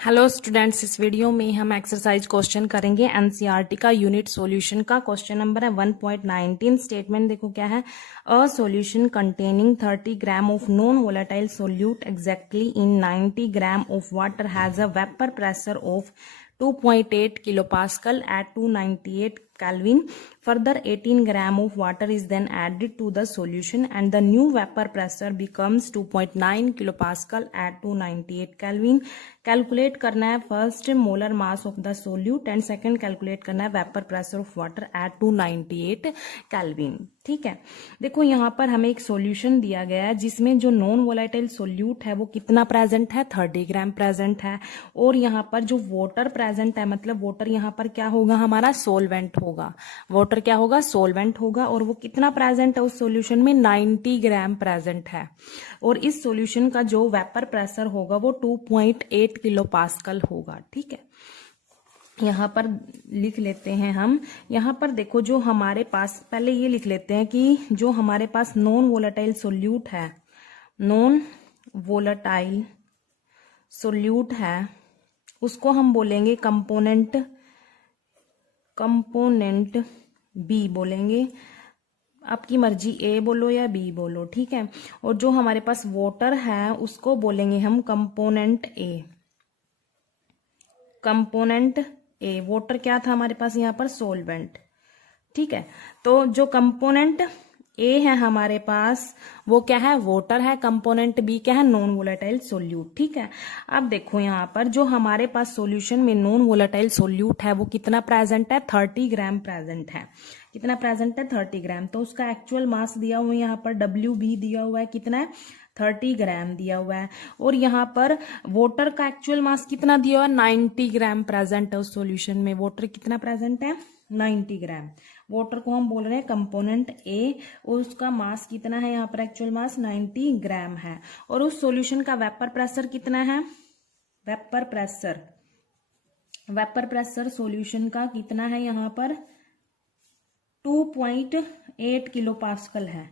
Hello students, इस video में हम एक्सरसाइज क्वेश्चन करेंगे एनसीईआरटी का यूनिट सॉल्यूशन का। क्वेश्चन नंबर है 1.19। स्टेटमेंट देखो क्या है। A solution containing 30 gram of non volatile solute exactly in 90 gram of water has a vapour pressure of 2.8 kilopascal at 298 Kelvin. Further, 18 gram of water is then added to the solution and the new vapor pressure becomes 2.9 kilopascal at 298 Kelvin. Calculate करना है first molar mass of the solute and second calculate करना है vapour pressure of water at 298 kelvin. ठीक है, देखो यहाँ पर हमें एक सॉल्यूशन दिया गया है जिसमें जो नॉन वोलेटाइल सोल्यूट है वो कितना प्रेजेंट है, 30 ग्राम प्रेजेंट है। और यहाँ पर जो वाटर प्रेजेंट है, मतलब वाटर यहाँ पर क्या होगा, हमारा सोलवेंट होगा। वाटर क्या होगा, सोलवेंट होगा। और वो कितना प्रेजेंट है उस सॉल्यूशन में, 90 ग्राम प्रेजेंट है। और इस सॉल्यूशन का जो वेपर प्रेशर होगा वो 2.8 किलो पास्कल होगा। ठीक है, यहाँ पर लिख लेते हैं हम। यहाँ पर देखो जो हमारे पास, पहले ये लिख लेते हैं कि जो हमारे पास नॉन वोलेटाइल सोल्यूट है, नॉन वोलेटाइल सोल्यूट है, उसको हम बोलेंगे कंपोनेंट बी बोलेंगे। आपकी मर्जी ए बोलो या बी बोलो, ठीक है। और जो हमारे पास वाटर है उसको बोलेंगे हम कंपोनेंट ए। वाटर क्या था हमारे पास यहाँ पर, सोलवेंट। ठीक है, तो जो कंपोनेंट ए है हमारे पास वो क्या है, वाटर है। कंपोनेंट बी क्या है, नॉन वोलेटाइल सोल्यूट। ठीक है, अब देखो यहाँ पर जो हमारे पास सॉल्यूशन में नॉन वोलेटाइल सोल्यूट है वो कितना प्रेजेंट है, 30 ग्राम प्रेजेंट है। कितना प्रेजेंट है, 30 ग्राम। तो उसका एक्चुअल मास दिया हुआ है यहाँ पर, डब्ल्यू बी दिया हुआ है, कितना है, 30 ग्राम दिया हुआ है। और यहाँ पर वाटर का एक्चुअल मास कितना दिया हुआ है, 90 ग्राम प्रेजेंट है उस सॉल्यूशन में। वाटर कितना प्रेजेंट है, 90 ग्राम। वाटर को हम बोल रहे हैं कंपोनेंट ए, और उसका मास कितना है यहाँ पर, एक्चुअल मास 90 ग्राम है। और उस सॉल्यूशन का वेपर प्रेशर कितना है, वेपर प्रेशर सॉल्यूशन का कितना है यहाँ पर, 2.8 किलो पास्कल है,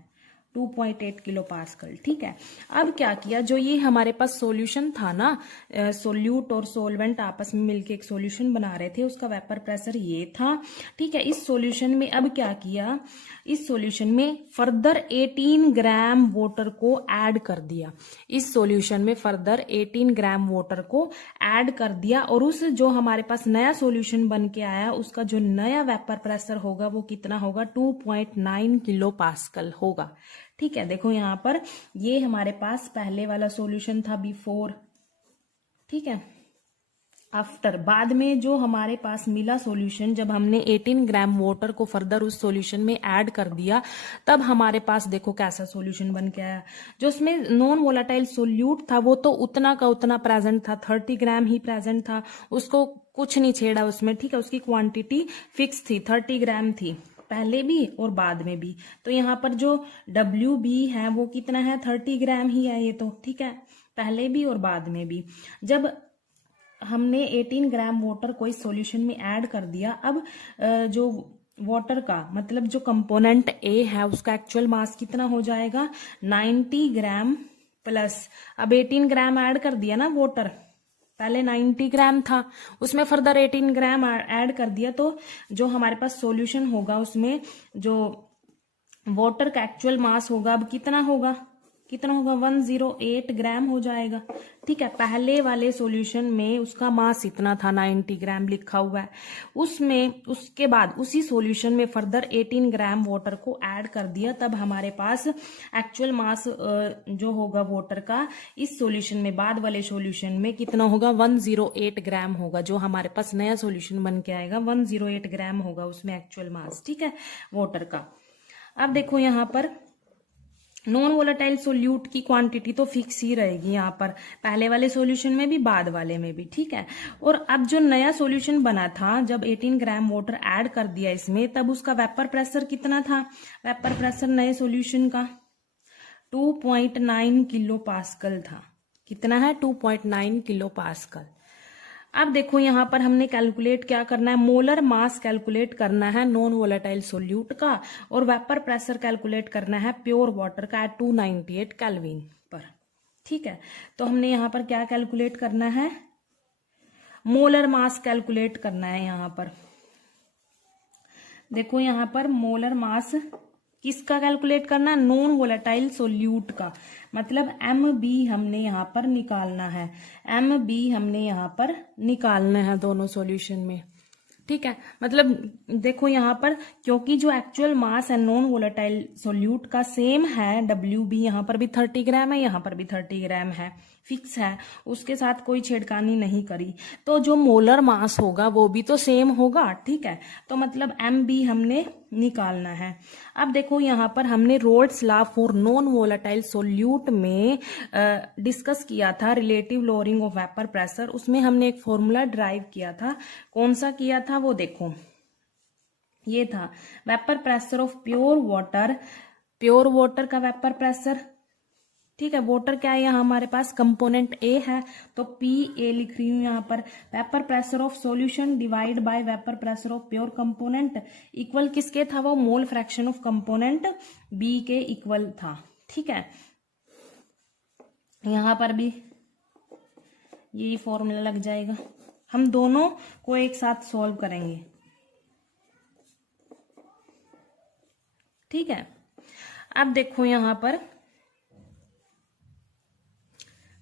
2.8 किलो पास्कल। ठीक है, अब क्या किया, जो ये हमारे पास सॉल्यूशन था ना, सोल्यूट और सोलवेंट आपस में मिलके एक सॉल्यूशन बना रहे थे, उसका वेपर प्रेशर ये था। ठीक है, इस सॉल्यूशन में अब क्या किया, इस सॉल्यूशन में फर्दर 18 ग्राम वाटर को ऐड कर दिया। इस सॉल्यूशन में फर्दर 18 ग्राम वाटर को ऐड कर दिया। और उस जो हमारे पास नया सॉल्यूशन बन के आया उसका जो नया वेपर प्रेशर होगा वो कितना होगा, 2.9 किलो पास्कल होगा। ठीक है, देखो यहाँ पर ये हमारे पास पहले वाला सॉल्यूशन था, बिफोर। ठीक है, आफ्टर, बाद में जो हमारे पास मिला सॉल्यूशन, जब हमने 18 ग्राम वाटर को फर्दर उस सॉल्यूशन में ऐड कर दिया, तब हमारे पास देखो कैसा सॉल्यूशन बन के आया। जो उसमें नॉन वोलेटाइल सोल्यूट था वो तो उतना का उतना प्रेजेंट था, 30 ग्राम ही प्रेजेंट था, उसको कुछ नहीं छेड़ा उसमें। ठीक है, उसकी क्वांटिटी फिक्स थी, 30 ग्राम थी पहले भी और बाद में भी। तो यहाँ पर जो डब्ल्यू बी है वो कितना है, 30 ग्राम ही है ये तो। ठीक है, पहले भी और बाद में भी। जब हमने 18 ग्राम वाटर को इस सॉल्यूशन में ऐड कर दिया, अब जो वाटर का मतलब जो कंपोनेंट ए है उसका एक्चुअल मास कितना हो जाएगा, 90 ग्राम प्लस, अब 18 ग्राम ऐड कर दिया ना वाटर, पहले 90 ग्राम था, उसमें फर्दर 18 ग्राम ऐड कर दिया, तो जो हमारे पास सॉल्यूशन होगा उसमें जो वाटर का एक्चुअल मास होगा अब कितना होगा, 108 ग्राम हो जाएगा। ठीक है, पहले वाले सॉल्यूशन में उसका मास इतना था, 90 ग्राम लिखा हुआ है उसमें। उसके बाद उसी सॉल्यूशन में फर्दर 18 ग्राम वाटर को ऐड कर दिया, तब हमारे पास एक्चुअल मास जो होगा वाटर का इस सॉल्यूशन में, बाद वाले सॉल्यूशन में कितना होगा, 108 ग्राम होगा। जो हमारे पास नया सॉल्यूशन बन के आएगा 108 ग्राम होगा उसमें एक्चुअल मास। ठीक है, वाटर का। अब देखो यहाँ पर नॉन वोलेटाइल सोल्यूट की क्वांटिटी तो फिक्स ही रहेगी यहाँ पर, पहले वाले सॉल्यूशन में भी बाद वाले में भी। ठीक है, और अब जो नया सॉल्यूशन बना था, जब 18 ग्राम वाटर ऐड कर दिया इसमें, तब उसका वेपर प्रेशर कितना था, वेपर प्रेशर नए सॉल्यूशन का 2.9 किलो पास्कल था। कितना है, 2.9 किलो पास्कल। अब देखो यहाँ पर हमने कैलकुलेट क्या करना है, मोलर मास कैलकुलेट करना है नॉन वोलेटाइल सोल्यूट का, और वेपर प्रेशर कैलकुलेट करना है प्योर वाटर का एट 298 केल्विन पर। ठीक है, तो हमने यहाँ पर क्या कैलकुलेट करना है, मोलर मास कैलकुलेट करना है यहाँ पर। देखो यहाँ पर मोलर मास किसका कैलकुलेट करना है, नॉन वोलेटाइल सोल्यूट का, मतलब एम बी हमने यहाँ पर निकालना है, एम बी हमने यहाँ पर निकालना है दोनों सॉल्यूशन में, ठीक है। मतलब देखो यहाँ पर क्योंकि जो एक्चुअल मास है नॉन वोलेटाइल सोल्यूट का सेम है, डब्ल्यू बी यहाँ पर भी 30 ग्राम है, यहाँ पर भी 30 ग्राम है, फिक्स है, उसके साथ कोई छेड़खानी नहीं करी, तो जो मोलर मास होगा वो भी तो सेम होगा, ठीक है। तो मतलब एम बी हमने निकालना है। अब देखो यहाँ पर हमने roles law for non volatile solute में डिस्कस किया था relative lowering of vapour pressure, उसमें हमने एक फॉर्मूला ड्राइव किया था। कौन सा किया था वो देखो, ये था vapour pressure of pure water, pure water का वेपर प्रेशर, ठीक है। वाटर क्या है यहाँ हमारे पास, कंपोनेंट ए है, तो पी ए लिख रही हूं यहाँ पर। Vapour pressure of solution divide by vapour pressure of pure component equal किसके था, वो mole fraction of component B के इक्वल था, ठीक है। यहाँ पर भी यही फॉर्मूला लग जाएगा। हम दोनों को एक साथ सॉल्व करेंगे, ठीक है। अब देखो यहाँ पर,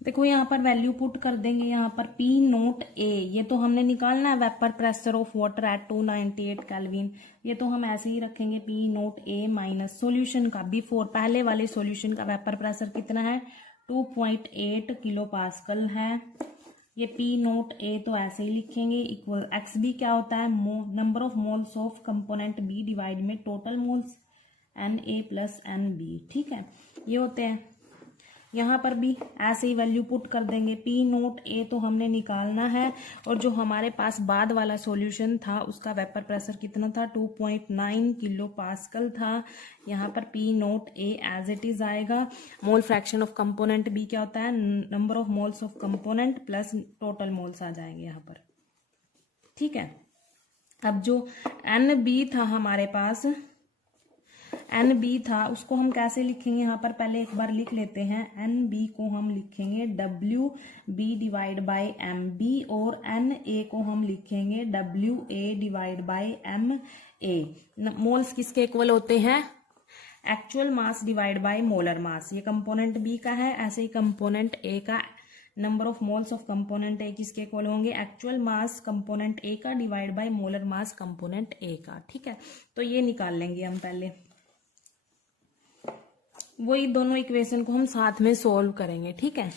देखो यहाँ पर वैल्यू पुट कर देंगे, यहाँ पर पी नोट ए, ये तो हमने निकालना है vapour pressure of water at 298 kelvin, ये तो हम ऐसे ही रखेंगे P naught A minus solution का बिफोर, पहले वाले सोल्यूशन का वेपर प्रेशर कितना है 2.8 किलो पास्कल है, ये पी नोट ए तो ऐसे ही लिखेंगे इक्वल एक्स बी क्या होता है, number of moles of component B divide में total moles N A plus N B, ठीक है, ये होते हैं। यहाँ पर भी ऐसे ही वैल्यू पुट कर देंगे, पी नोट ए तो हमने निकालना है, और जो हमारे पास बाद वाला सॉल्यूशन था उसका वेपर प्रेशर कितना था 2.9 किलो पास्कल था, यहाँ पर P naught A as it is आएगा। Mole fraction of component B क्या होता है, number of moles of component plus total moles आ जाएंगे यहाँ पर, ठीक है। अब जो एन बी था हमारे पास, एन बी था, उसको हम कैसे लिखेंगे, यहाँ पर पहले एक बार लिख लेते हैं, एन बी को हम लिखेंगे W B divide by M B, और एन ए को हम लिखेंगे W A divide by M A. Moles किसके इक्वल होते हैं, actual mass divide by molar mass, ये कंपोनेंट बी का है, ऐसे ही कंपोनेंट ए का number of moles of component ए किसके इक्वल होंगे, एक्चुअल मास कंपोनेंट ए का divide by molar mass component ए का, ठीक है। तो ये निकाल लेंगे हम पहले, वही दोनों इक्वेशन को हम साथ में सोल्व करेंगे, ठीक है।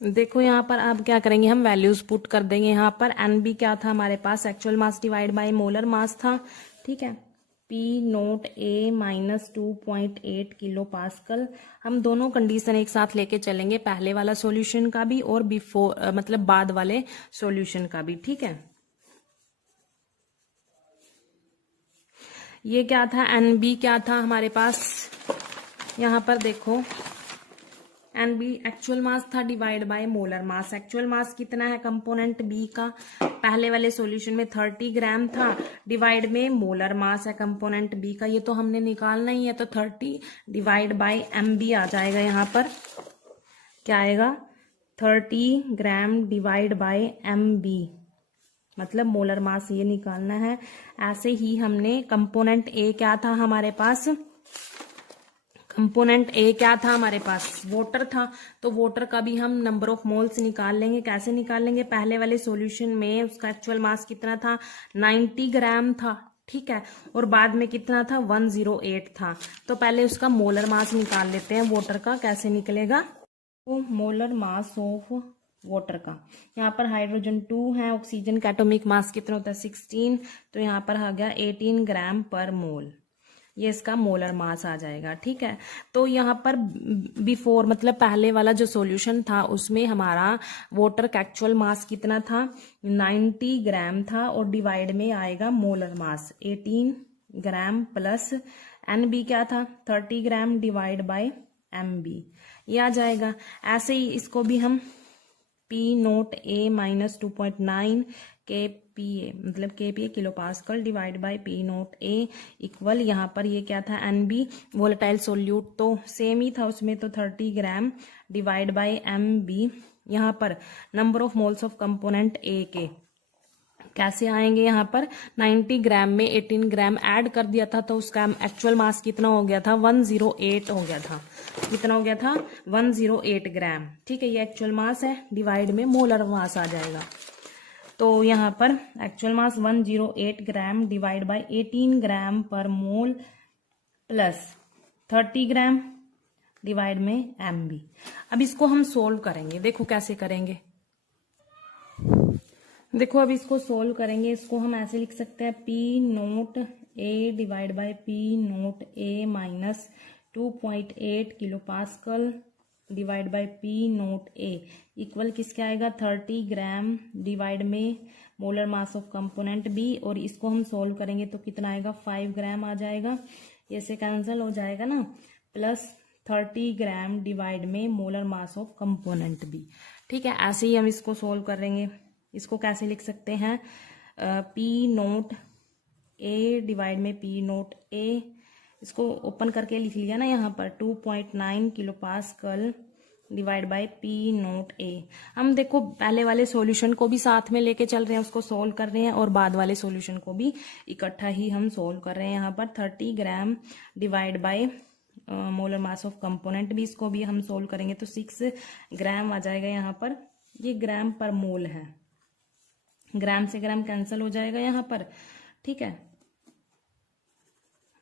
देखो यहाँ पर अब क्या करेंगे, हम वैल्यूज पुट कर देंगे। यहाँ पर एन बी क्या था हमारे पास, actual mass divide by molar mass था, ठीक है। P naught A minus 2.8 kilo pascal, हम दोनों कंडीशन एक साथ लेके चलेंगे, पहले वाला सॉल्यूशन का भी और बिफोर मतलब बाद वाले सॉल्यूशन का भी, ठीक है। ये क्या था, एन बी क्या था हमारे पास, यहाँ पर देखो एन बी एक्चुअल मास था divide by molar mass, actual mass कितना है कंपोनेंट बी का, पहले वाले सॉल्यूशन में 30 ग्राम था, डिवाइड में मोलर मास है कंपोनेंट बी का, ये तो हमने निकालना ही है, तो 30 डिवाइड बाय एम बी आ जाएगा, यहाँ पर क्या आएगा 30 gram divide by M B, मतलब मोलर मास ये निकालना है। ऐसे ही हमने कंपोनेंट ए क्या था हमारे पास, कंपोनेंट ए क्या था हमारे पास, वाटर था, तो वाटर का भी हम नंबर ऑफ मोल्स निकाल लेंगे। कैसे निकाल लेंगे, पहले वाले सॉल्यूशन में उसका एक्चुअल मास कितना था 90 ग्राम था, ठीक है, और बाद में कितना था 108 था, तो पहले उसका मोलर मास निकाल लेते हैं वाटर का। कैसे निकलेगा, तो मोलर मास ऑफ वाटर का, यहाँ पर हाइड्रोजन 2 है, ऑक्सीजन का एटॉमिक मास कितना होता है 16, तो यहाँ पर आ गया 18 ग्राम पर मोल, ये इसका मोलर मास आ जाएगा, ठीक है। तो यहाँ पर बिफोर मतलब पहले वाला जो सॉल्यूशन था उसमें हमारा वाटर का एक्चुअल मास कितना था 90 ग्राम था, और डिवाइड में आएगा molar mass 18 gram plus N B क्या था 30 gram divide by M B, ये आ जाएगा। ऐसे ही इसको भी हम पी नोट ए माइनस 2.9 के पी ए मतलब K P A kilo pascal divide by P naught A equal, यहाँ पर ये क्या था एन बी वोलेटाइल सोल्यूट तो सेम ही था उसमें, तो 30 gram divide by M B यहाँ पर number of moles of component A के कैसे आएंगे, यहाँ पर 90 ग्राम में 18 ग्राम ऐड कर दिया था तो उसका एक्चुअल मास कितना हो गया था, 108 हो गया था। कितना हो गया था, 108 ग्राम। ठीक है, ये एक्चुअल मास है, डिवाइड में मोलर मास आ जाएगा। तो यहाँ पर एक्चुअल मास 108 ग्राम डिवाइड बाय 18 ग्राम पर मोल प्लस 30 ग्राम डिवाइड में MB। अब इसको हम सोल्व करेंगे, देखो कैसे करेंगे। देखो अब इसको सोल्व करेंगे, इसको हम ऐसे लिख सकते हैं P naught A divide by P naught A minus 2.8 kilo pascal divide by P naught A equal किसके आएगा, 30 ग्राम डिवाइड में molar mass of component B। और इसको हम सोल्व करेंगे तो कितना आएगा, 5 ग्राम आ जाएगा, ये से कैंसिल हो जाएगा ना, प्लस 30 ग्राम डिवाइड में molar mass of component B। ठीक है, ऐसे ही हम इसको सोल्व करेंगे। इसको कैसे लिख सकते हैं, P नोट A डिवाइड में P नोट A, इसको ओपन करके लिख लिया ना यहाँ पर 2.9 kilo pascal divide by P naught A। हम देखो पहले वाले सॉल्यूशन को भी साथ में लेके चल रहे हैं, उसको सोल्व कर रहे हैं, और बाद वाले सॉल्यूशन को भी इकट्ठा ही हम सोल्व कर रहे हैं। यहाँ पर 30 gram divide by molar mass of component भी, इसको भी हम सोल्व करेंगे तो 6 ग्राम आ जाएगा। यहाँ पर ये ग्राम पर मोल है, ग्राम से ग्राम कैंसिल हो जाएगा यहाँ पर। ठीक है,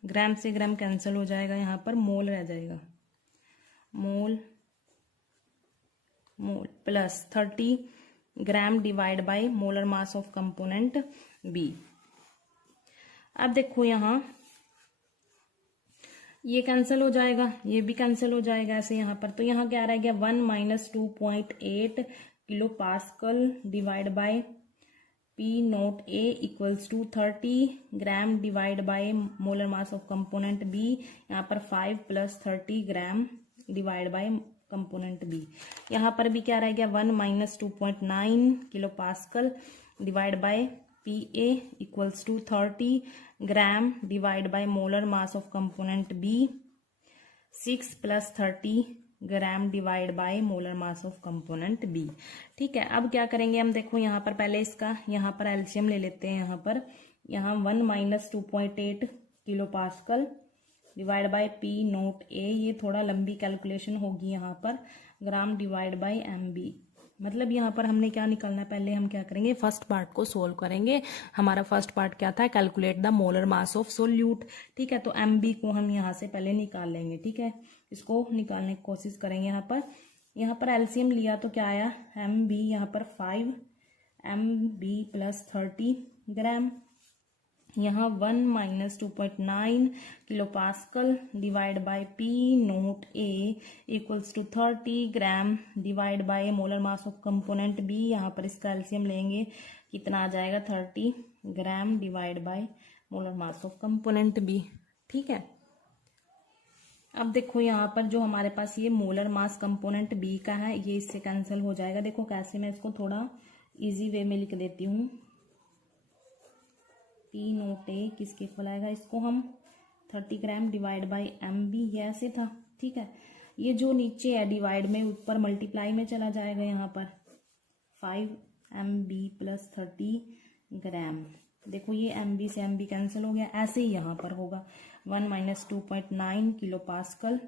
ग्राम से ग्राम कैंसिल हो जाएगा, यहाँ पर मोल रह जाएगा, mole mole plus 30 gram divide by molar mass of component B। अब देखो यहाँ ये कैंसिल हो जाएगा, ये भी कैंसिल हो जाएगा ऐसे यहाँ पर। तो यहाँ क्या रह गया, 1 minus 2.8 kilo pascal divide by P naught A equals to 30 gram divide by molar mass of component B। यहाँ पर 5 plus 30 gram divide by component B। यहाँ पर भी क्या रह गया, 1 minus 2.9 kilo pascal divide by PA equals to 30 gram divide by molar mass of component B। 6 plus 30 gram divide by molar mass of component B। ठीक है, अब क्या करेंगे हम, देखो यहाँ पर पहले इसका यहाँ पर एलसीएम ले लेते हैं। यहाँ 1 minus 2.8 kilo pascal divide by P naught A, ये थोड़ा लंबी कैलकुलेशन होगी यहाँ पर, ग्राम डिवाइड बाय MB। मतलब यहाँ पर हमने क्या निकालना है, पहले हम क्या करेंगे, फर्स्ट पार्ट को सोल्व करेंगे। हमारा फर्स्ट पार्ट क्या था, calculate the molar mass of solute. ठीक है, तो MB को हम यहाँ से पहले निकाल लेंगे। ठीक है, इसको निकालने की कोशिश करेंगे। यहाँ पर एलसीएम लिया तो क्या आया, MB यहाँ पर 5 MB प्लस 30 ग्राम, यहाँ 1 minus 2.9 kilo pascal divide by P naught A equals to 30 gram divide by molar mass of component B। यहाँ पर इसका एलसीएम लेंगे, कितना आ जाएगा, 30 gram divide by molar mass of component B। ठीक है, अब देखो यहाँ पर जो हमारे पास ये मोलर मास कंपोनेंट B का है, ये इससे कैंसिल हो जाएगा। देखो कैसे, मैं इसको थोड़ा इजी वे में लिख देती हूँ। P नोट A किसके इक्वल आएगा, इसको हम 30 ग्राम डिवाइड बाय MB, ये ऐसे था। ठीक है, ये जो नीचे है डिवाइड में, ऊपर मल्टीप्लाई में चला जाएगा। यहाँ पर 5 MB प्लस 30 ग्राम, देखो ये MB से MB कैंसिल हो गया। ऐसे ही यहाँ पर होगा 1 minus 2.9 kilo pascal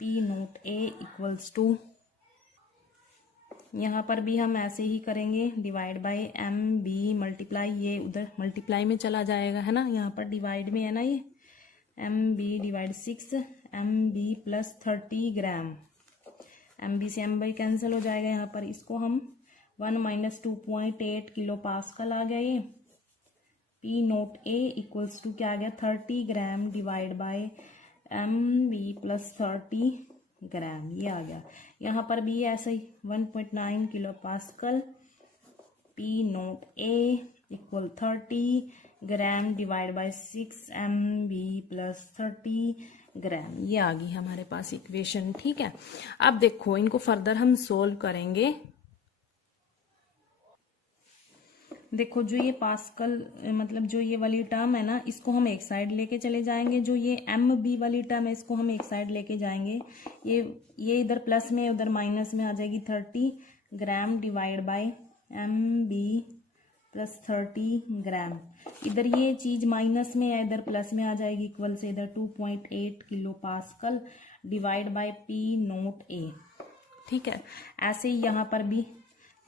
P naught A equals to, यहाँ पर भी हम ऐसे ही करेंगे, डिवाइड बाय MB मल्टीप्लाई, ये उधर मल्टीप्लाई में चला जाएगा है ना, यहाँ पर डिवाइड में है ना, ये MB डिवाइड 6 MB प्लस 30 ग्राम, MB से MB कैंसिल हो जाएगा। यहाँ पर इसको हम 1 माइनस 2.8 किलो पास्कल आ गया ये, P naught A equals to क्या आ गया, 30 gram divide by MB plus 30 gram, ये आ गया। यहाँ पर भी ऐसे ही 1.9 kilo pascal P naught A equal 30 gram divide by 6 MB plus 30 gram, ये आ गई हमारे पास इक्वेशन। ठीक है, अब देखो इनको फर्दर हम सोल्व करेंगे। देखो जो ये पास्कल मतलब जो ये वाली टर्म है ना, इसको हम एक साइड लेके चले जाएंगे। जो ये एम बी वाली टर्म है, इसको हम एक साइड लेके जाएंगे। ये इधर प्लस में उधर माइनस में आ जाएगी। 30 gram divide by M B plus 30 gram. इधर ये चीज माइनस में है, इधर प्लस में आ जाएगी, इक्वल से इधर 2.8 kilo pascal divide by P naught A. ठीक है, ऐसे ही यहाँ पर भी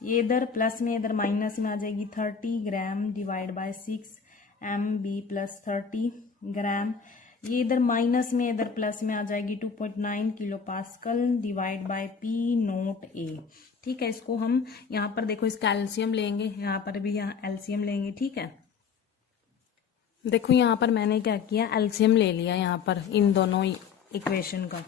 ये इधर प्लस में इधर माइनस में आ जाएगी। 30 gram divide by 6 M B plus 30 gram. ये इधर माइनस में इधर प्लस में आ जाएगी 2.9 kilo pascal divide by P naught A. ठीक है, इसको हम यहाँ पर देखो इसका एलसीएम लेंगे, यहाँ पर भी यहाँ एलसीएम लेंगे। ठीक है, देखो यहाँ पर मैंने क्या किया, एलसीएम ले लिया यहाँ पर इन दोनों इक्वेशन का।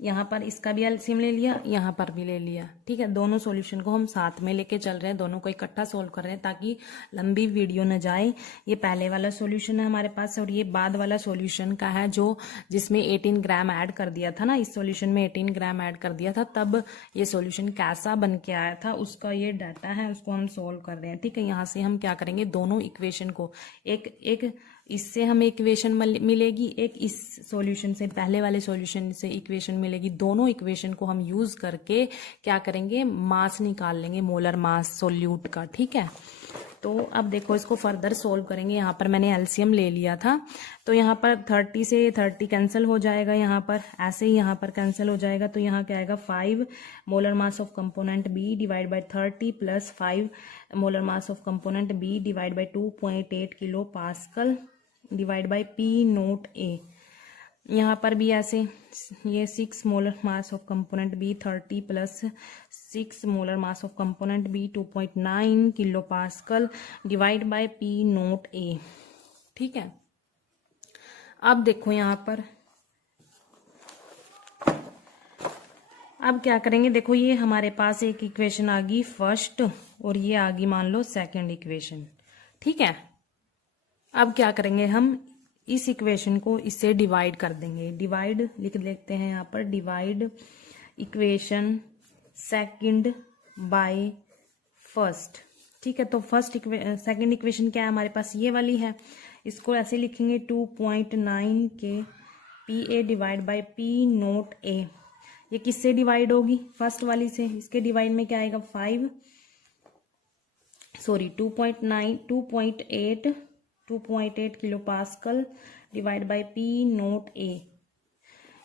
यहाँ पर इसका भी एलसीएम ले लिया, यहाँ पर भी ले लिया। ठीक है, दोनों सॉल्यूशन को हम साथ में लेके चल रहे हैं, दोनों को इकट्ठा सोल्व कर रहे हैं ताकि लंबी वीडियो न जाए। ये पहले वाला सॉल्यूशन है हमारे पास और ये बाद वाला सॉल्यूशन का है, जो जिसमें 18 ग्राम ऐड कर दिया था ना, इस सॉल्यूशन में 18 ग्राम ऐड कर दिया था, तब ये सॉल्यूशन कैसा बन के आया था उसका ये डाटा है, उसको हम सोल्व कर रहे हैं। ठीक है, यहाँ से हम क्या करेंगे, दोनों इक्वेशन को एक इससे हमें इक्वेशन मिलेगी, एक इस सॉल्यूशन से पहले वाले सॉल्यूशन से इक्वेशन मिलेगी। दोनों इक्वेशन को हम यूज करके क्या करेंगे, मास निकाल लेंगे, मोलर मास सोल्यूट का। ठीक है, तो अब देखो इसको फर्दर सोल्व करेंगे। यहाँ पर मैंने एलसीएम ले लिया था, तो यहाँ पर 30 से 30 कैंसिल हो जाएगा, यहाँ पर ऐसे ही यहाँ पर कैंसिल हो जाएगा। तो यहाँ क्या आएगा, 5 molar mass of component B divide by 30 plus 5 molar mass of component B divide by 2.8 kilo pascal divide by P naught A. यहाँ पर भी ऐसे ये 6 molar mass of component B 30 plus 6 molar mass of component B 2.9 kilo pascal divide by P naught A. ठीक है, अब देखो यहाँ पर अब क्या करेंगे, देखो ये हमारे पास एक इक्वेशन आ गई फर्स्ट और ये आ गई मान लो सेकंड इक्वेशन। ठीक है, अब क्या करेंगे, हम इस इक्वेशन को इससे डिवाइड कर देंगे। डिवाइड लिख लेते हैं यहाँ पर, divide equation second by first. ठीक है, तो सेकंड इक्वेशन क्या है हमारे पास, ये वाली है। इसको ऐसे लिखेंगे 2.9 के P A divide by P naught A. ये किससे डिवाइड होगी, फर्स्ट वाली से। इसके डिवाइड में क्या आएगा, 2.8 kilo pascal divide by P naught A.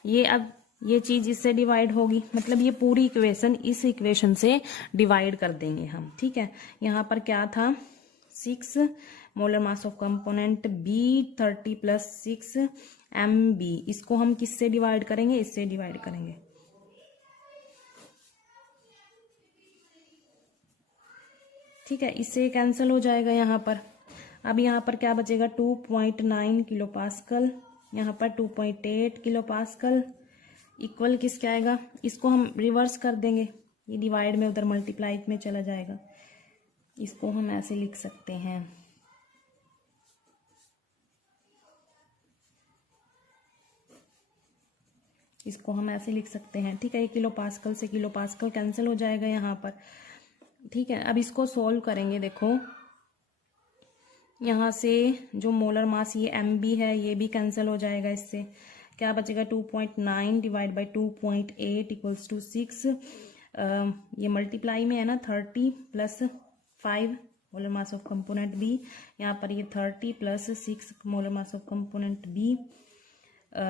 ये अब ये चीज इससे डिवाइड होगी, मतलब ये पूरी इक्वेशन इस इक्वेशन से डिवाइड कर देंगे हम। ठीक है, यहाँ पर क्या था, 6 molar mass of component B 30 plus 6 M B. इसको हम किससे डिवाइड करेंगे, इससे डिवाइड करेंगे। ठीक है, इससे कैंसिल हो जाएगा यहाँ पर। अब यहाँ पर क्या बचेगा, 2.9 किलो पास्कल, यहाँ पर 2.8 किलो पास्कल इक्वल किसके आएगा, इसको हम रिवर्स कर देंगे, ये डिवाइड में उधर मल्टीप्लाई में चला जाएगा। इसको हम ऐसे लिख सकते हैं, इसको हम ऐसे लिख सकते हैं। ठीक है, 1 किलो पास्कल से किलो पास्कल कैंसिल हो जाएगा यहाँ पर। ठीक है, अब इसको सोल्व करेंगे। देखो यहाँ से जो मोलर मास ये एम बी है ये भी कैंसिल हो जाएगा, इससे क्या बचेगा, 2.9 डिवाइड बाई 2.8 इक्वल्स टू 6। ये मल्टीप्लाई में है ना, 30 plus 5 molar mass of component B, यहाँ पर ये 30 plus 6 molar mass of component B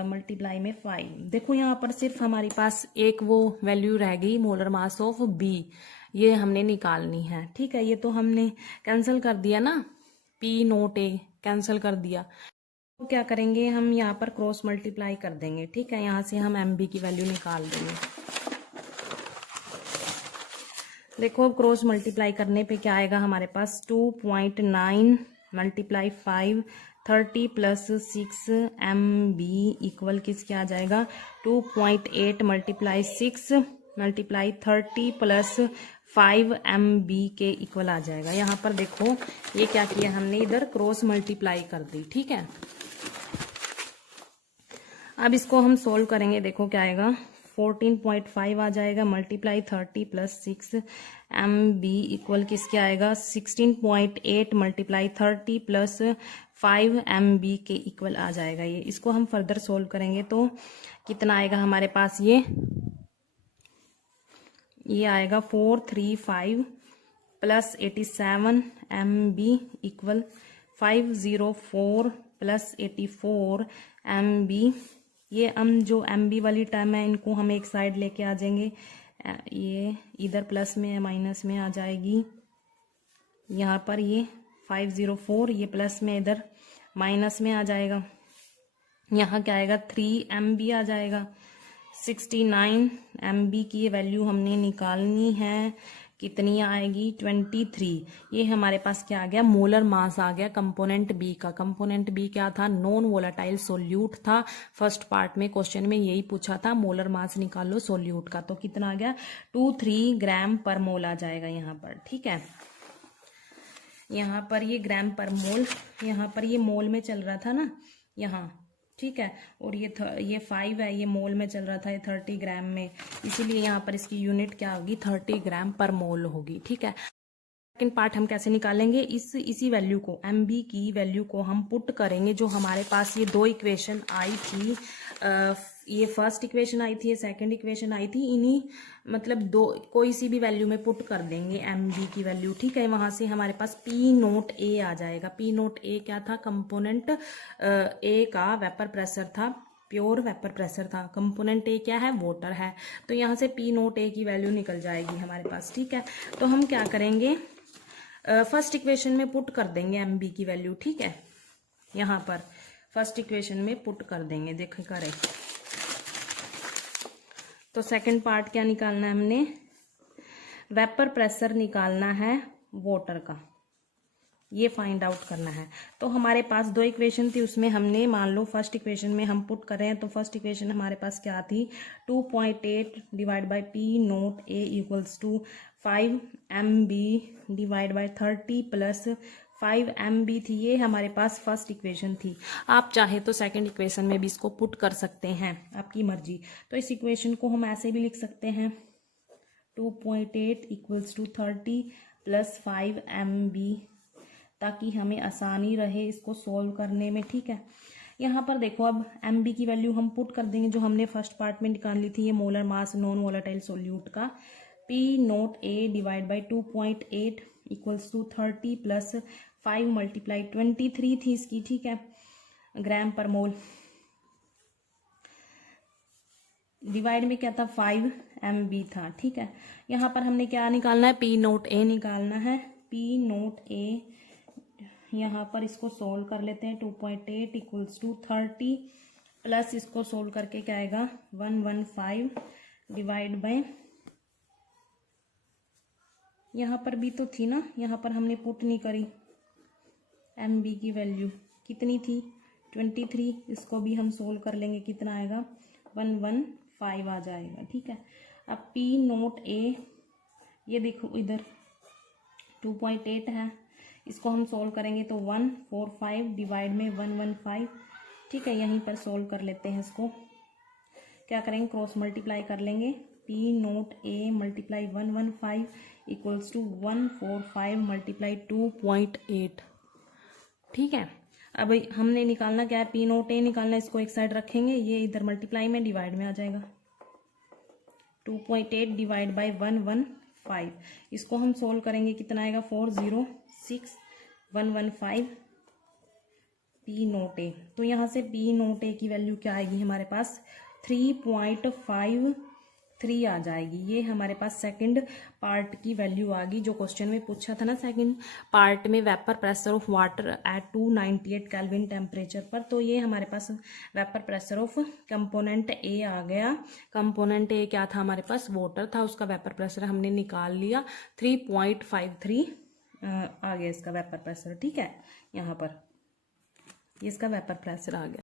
multiply में 5। देखो यहाँ पर सिर्फ हमारे पास एक वो वैल्यू रह गई मोलर मास ऑफ बी, ये हमने निकालनी है। ठीक है, ये तो हमने कैंसिल कर दिया ना, पी नोट ए कैंसिल कर दिया। तो क्या करेंगे, हम यहाँ पर क्रॉस मल्टीप्लाई कर देंगे। ठीक है, यहाँ से हम एम बी की वैल्यू निकाल देंगे। देखो अब क्रॉस मल्टीप्लाई करने पे क्या आएगा हमारे पास, 2.9 multiply 5 30 plus 6 M B equal किसके आ जाएगा, 2.8 multiply 6 multiply 30 plus 5 M B के इक्वल आ जाएगा। यहाँ पर देखो ये क्या किया हमने, इधर क्रॉस मल्टीप्लाई कर दी। ठीक है, अब इसको हम सोल्व करेंगे। देखो क्या आएगा, 14.5 आ जाएगा, मल्टीप्लाई 30 प्लस 6 MB इक्वल किसके आएगा 16.8 मल्टीप्लाई 30 प्लस 5 MB के इक्वल आ जाएगा ये। इसको हम फर्दर सोल्व करेंगे तो कितना आएगा हमारे पास, ये आएगा 435 plus 87 MB equal 504 plus 84 MB। ये हम जो MB वाली टर्म है इनको हम एक साइड लेके आ जाएंगे, ये इधर प्लस में माइनस में आ जाएगी, यहाँ पर ये 504 ये प्लस में इधर माइनस में आ जाएगा, यहाँ क्या आएगा 3 MB आ जाएगा। 69 MB की ये वैल्यू हमने निकालनी है, कितनी आएगी 23। ये हमारे पास क्या आ गया, मोलर मास आ गया कंपोनेंट बी का। कंपोनेंट बी क्या था, नॉन वोलेटाइल सोल्यूट था। फर्स्ट पार्ट में क्वेश्चन में यही पूछा था, मोलर मास निकालो सोल्यूट का, तो कितना आ गया 23 ग्राम पर मोल आ जाएगा यहाँ पर। ठीक है, यहाँ पर ये ग्राम पर मोल, यहाँ पर ये मोल में चल रहा था ना यहाँ, ठीक है, और ये 5 है, ये मोल में चल रहा था, ये 30 ग्राम में, इसीलिए यहाँ पर इसकी यूनिट क्या होगी 30 ग्राम पर मोल होगी। ठीक है, सेकंड पार्ट हम कैसे निकालेंगे, इसी वैल्यू को MB की वैल्यू को हम पुट करेंगे। जो हमारे पास ये दो इक्वेशन आई थी, ये फर्स्ट इक्वेशन आई थी, ये सेकंड इक्वेशन आई थी, इन्हीं मतलब दो कोई सी भी वैल्यू में पुट कर देंगे MB की वैल्यू। ठीक है, वहां से हमारे पास P0A आ जाएगा। P0A क्या था, कंपोनेंट A का वेपर प्रेशर था, प्योर वेपर प्रेशर था। कंपोनेंट A क्या है, वाटर है, तो यहाँ से P0A की वैल्यू निकल जाएगी हमारे पास। ठीक है, तो हम क्या करेंगे, फर्स्ट इक्वेशन में पुट कर देंगे MB की वैल्यू। ठीक है, यहाँ पर फर्स्ट इक्वेशन में पुट कर देंगे, देखो करे। तो सेकंड पार्ट क्या निकालना है हमने, वेपर प्रेशर निकालना है वाटर का, ये फाइंड आउट करना है। तो हमारे पास दो इक्वेशन थी, उसमें हमने मान लो फर्स्ट इक्वेशन में हम पुट कर रहे हैं, तो फर्स्ट इक्वेशन हमारे पास क्या थी 2.8 divide by P0A equals to 5 MB divide by 30 plus 5 MB थी। ये हमारे पास फर्स्ट इक्वेशन थी। आप चाहे तो सेकंड इक्वेशन में भी इसको पुट कर सकते हैं, आपकी मर्जी। तो इस इक्वेशन को हम ऐसे भी लिख सकते हैं 2.8 इक्वल्स टू 30 प्लस 5 MB, ताकि हमें आसानी रहे इसको सोल्व करने में। ठीक है, यहाँ पर देखो अब MB की वैल्यू हम पुट कर देंगे जो हमने फर्स्ट पार्ट में निकाल ली थी, ये molar mass non volatile solute का। P0A divide by 2.8 equals to 30 plus 5 multiply 23 थी इसकी। ठीक है, ग्राम पर मोल, डिवाइड में क्या था 5 MB था। ठीक है, यहाँ पर हमने क्या निकालना है, P0A निकालना है। P0A यहाँ पर इसको सोल्व कर लेते हैं, 2.8 इक्वल्स टू 30 प्लस इसको सोल्व करके क्या आएगा 115 डिवाइड बाय, यहाँ पर भी तो थी ना, यहाँ पर हमने पुट नहीं करी, MB की वैल्यू कितनी थी 23, इसको भी हम सोल्व कर लेंगे, कितना आएगा 115 आ जाएगा। ठीक है, अब P0A ये देखो इधर 2.8 है, इसको हम सोल्व करेंगे तो 145 डिवाइड में 115। ठीक है, यहीं पर सोल्व कर लेते हैं इसको, क्या करेंगे क्रॉस मल्टीप्लाई कर लेंगे, P0A multiply 115 equals to 145 multiply 2.8। ठीक है, अब हमने निकालना क्या है, P0A निकालना, इसको एक साइड रखेंगे, ये इधर मल्टीप्लाई में डिवाइड में आ जाएगा, 2.8 डिवाइड बाई 115, इसको हम सोल्व करेंगे, कितना आएगा 406 115 P0A। तो यहाँ से P0A की वैल्यू क्या आएगी हमारे पास 3.53 आ जाएगी। ये हमारे पास सेकंड पार्ट की वैल्यू आ गई, जो क्वेश्चन में पूछा था ना सेकंड पार्ट में, vapour pressure of water at 298 kelvin temperature पर। तो ये हमारे पास vapour pressure of component A आ गया। कंपोनेंट A क्या था हमारे पास, वाटर था, उसका वेपर प्रेशर हमने निकाल लिया, 3.53 आ गया इसका वेपर प्रेशर। ठीक है, यहाँ पर ये इसका वेपर प्रेशर आ गया।